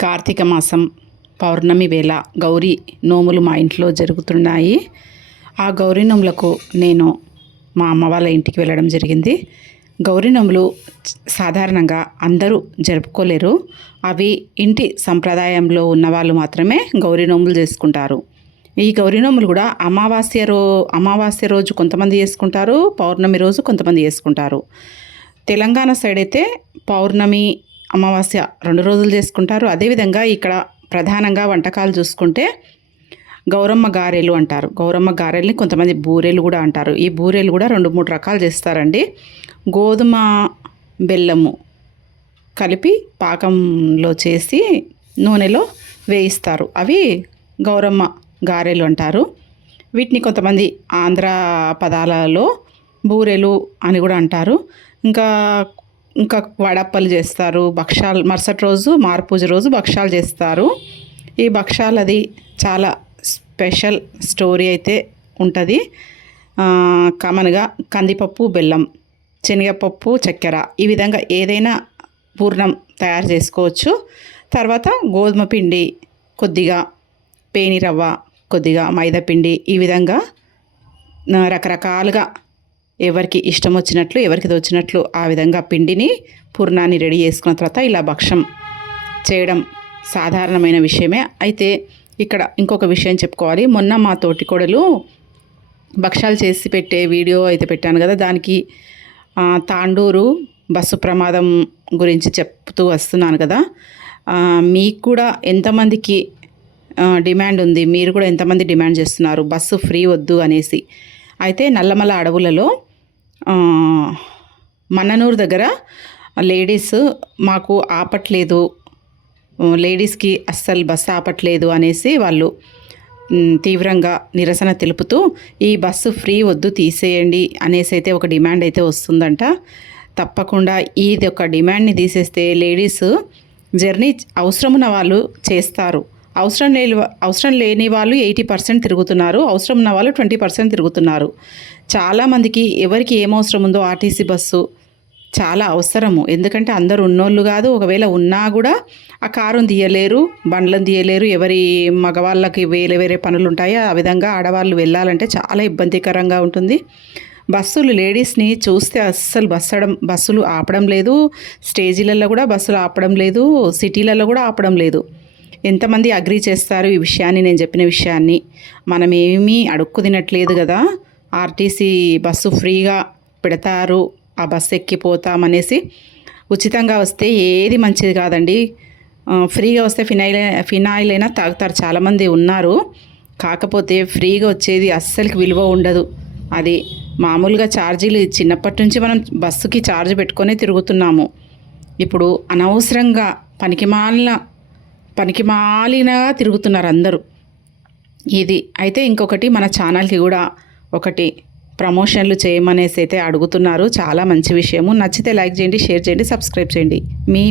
కార్తీక మాసం పౌర్ణమి వేళ గౌరీ నోములు మా ఇంట్లో జరుగుతున్నాయి. ఆ గౌరీ నోములకు నేను మా అమ్మ వాళ్ళ ఇంటికి వెళ్ళడం జరిగింది. గౌరీ నోములు సాధారణంగా అందరూ జరుపుకోలేరు. అవి ఇంటి సంప్రదాయంలో ఉన్నవాళ్ళు మాత్రమే గౌరీ నోములు చేసుకుంటారు. ఈ గౌరీ నోములు కూడా అమావాస్య రో అమావాస్య రోజు కొంతమంది చేసుకుంటారు పౌర్ణమి రోజు కొంతమంది చేసుకుంటారు. తెలంగాణ సైడ్ అయితే పౌర్ణమి అమావాస్య రెండు రోజులు చేసుకుంటారు. అదేవిధంగా ఇక్కడ ప్రధానంగా వంటకాలు చూసుకుంటే గౌరమ్మ గారెలు అంటారు. గౌరమ్మ గారెల్ని కొంతమంది బూరెలు కూడా అంటారు. ఈ బూరెలు కూడా రెండు మూడు రకాలు చేస్తారండి. గోధుమ బెల్లము కలిపి పాకంలో చేసి నూనెలో వేయిస్తారు. అవి గౌరమ్మ గారెలు అంటారు. వీటిని కొంతమంది ఆంధ్ర పదాలలో బూరెలు అని కూడా అంటారు. ఇంకా ఇంకా వడప్పలు చేస్తారు భక్షాలు మరుసటి రోజు మార్పూజ రోజు భక్షాలు చేస్తారు. ఈ భక్షాలు అది చాలా స్పెషల్ స్టోరీ అయితే ఉంటుంది. కామన్గా కందిపప్పు బెల్లం శనగపప్పు చక్కెర ఈ విధంగా ఏదైనా పూర్ణం తయారు చేసుకోవచ్చు. తర్వాత గోధుమ పిండి కొద్దిగా పేని రవ్వ కొద్దిగా మైదా పిండి ఈ విధంగా రకరకాలుగా ఎవరికి ఇష్టం వచ్చినట్లు ఎవరికి వచ్చినట్లు ఆ విధంగా పిండిని పూర్ణాన్ని రెడీ చేసుకున్న తర్వాత ఇలా భక్షం చేయడం సాధారణమైన విషయమే. అయితే ఇక్కడ ఇంకొక విషయం చెప్పుకోవాలి. మొన్న మా తోటి కోడలు భక్షాలు చేసి పెట్టే వీడియో అయితే పెట్టాను కదా దానికి తాండూరు బస్సు ప్రమాదం గురించి చెప్తూ వస్తున్నాను కదా. మీకు కూడా ఎంతమందికి డిమాండ్ ఉంది? మీరు కూడా ఎంతమంది డిమాండ్ చేస్తున్నారు? బస్సు ఫ్రీ వద్దు అనేసి. అయితే నల్లమల అడవులలో మన్ననూరు దగ్గర లేడీస్ మాకు ఆపట్లేదు లేడీస్కి అస్సలు బస్సు ఆపట్లేదు అనేసి వాళ్ళు తీవ్రంగా నిరసన తెలుపుతూ ఈ బస్సు ఫ్రీ వద్దు తీసేయండి అనేసి అయితే ఒక డిమాండ్ అయితే వస్తుందంట. తప్పకుండా ఇది ఒక డిమాండ్ని తీసేస్తే లేడీస్ జర్నీ అవసరమున్న వాళ్ళు చేస్తారు. అవసరం లేని అవసరం లేని వాళ్ళు ఎయిటీ పర్సెంట్ తిరుగుతున్నారు. అవసరం ఉన్న వాళ్ళు ట్వంటీ పర్సెంట్ తిరుగుతున్నారు. చాలామందికి ఎవరికి ఏం అవసరం ఉందో ఆర్టీసీ బస్సు చాలా అవసరము. ఎందుకంటే అందరు ఉన్నోళ్ళు కాదు. ఒకవేళ ఉన్నా కూడా ఆ కారుని తీయలేరు బండ్లను తీయలేరు. ఎవరి మగవాళ్ళకి వేరే వేరే పనులు ఉంటాయో? ఆ విధంగా ఆడవాళ్ళు వెళ్ళాలంటే చాలా ఇబ్బందికరంగా ఉంటుంది. బస్సులు లేడీస్ని చూస్తే అస్సలు బస్సడం బస్సులు ఆపడం లేదు. స్టేజీలలో కూడా బస్సులు ఆపడం లేదు. సిటీలలో కూడా ఆపడం లేదు. ఎంతమంది అగ్రి చేస్తారు ఈ విషయాన్ని నేను చెప్పిన విషయాన్ని? మనం ఏమీ అడుక్కు తినట్లేదు కదా? ఆర్టీసీ బస్సు ఫ్రీగా పెడతారు ఆ బస్సు ఎక్కిపోతామనేసి ఉచితంగా వస్తే ఏది మంచిది కాదండి. ఫ్రీగా వస్తే ఫినాయిల్ ఫినాయిల్ అయినా తాగుతారు. చాలామంది ఉన్నారు. కాకపోతే ఫ్రీగా వచ్చేది అస్సలకి విలువ ఉండదు. అది మామూలుగా ఛార్జీలు చిన్నప్పటి నుంచి మనం బస్సుకి ఛార్జ్ పెట్టుకొని తిరుగుతున్నాము. ఇప్పుడు అనవసరంగా పనికిమాలిన పనికి మాలినా తిరుగుతున్నారు అందరూ ఇది అయితే ఇంకొకటి మన ఛానల్కి కూడా ఒకటి ప్రమోషన్లు చేయమనేసి అయితే అడుగుతున్నారు. చాలా మంచి విషయము. నచ్చితే లైక్ చేయండి షేర్ చేయండి సబ్స్క్రైబ్ చేయండి. మీ